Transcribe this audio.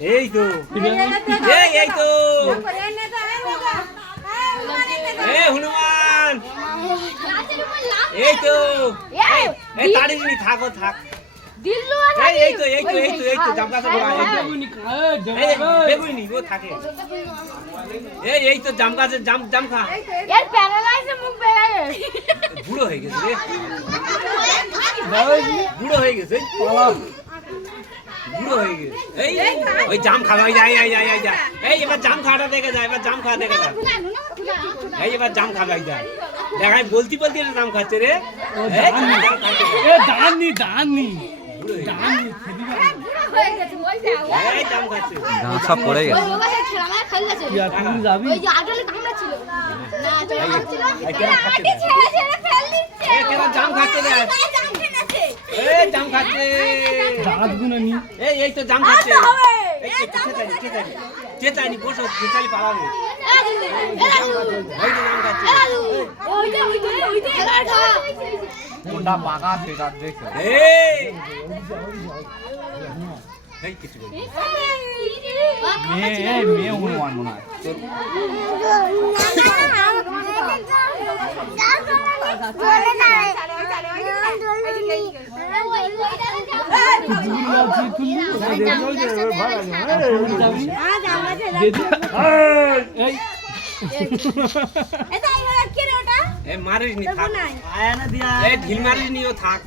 এই তো এই তো হনুমান এই তো এই তাড়িনি থাকো থাক এই তো এই তো এই তো এই তো জাম গাছে বেগুনি ও থাকে এই তো জাম গাছে জাম জাম খা এর প্যারালাইজে মুখ বেরায় বুড়ো হয়ে গেছে রে বুড়ো হয়ে গেছে বুড়ো হয়ে গেছে এই ওই জাম খাওয়া যায় এই এবার জাম খাওয়াটা দেখে যায় এবার জাম খাওয়া দেখে যায় এই এবার জাম খাওয়াই যায় দেখাই বলতি বলতি জাম খাচ্ছে রে দাননি এই জাম খাচ্ছে সব পড়ে গেছে তুমি যাবি ওই যে আটলে কামড়া ছিল না কেন জাম খাচ্ছে রে এই জাম খাচ্ছে দাঁত গুনে নি এই তো জাম খাচ্ছে চেতানি বসো চেতালি পালাবে ওই তো জাম খাচ্ছে কোনটা পাকা সেটা দেখো এই কিছু বল মেয়ে হনুমান মনে হয় মারিস নি থাক ঢিল মারিস নি ও থাক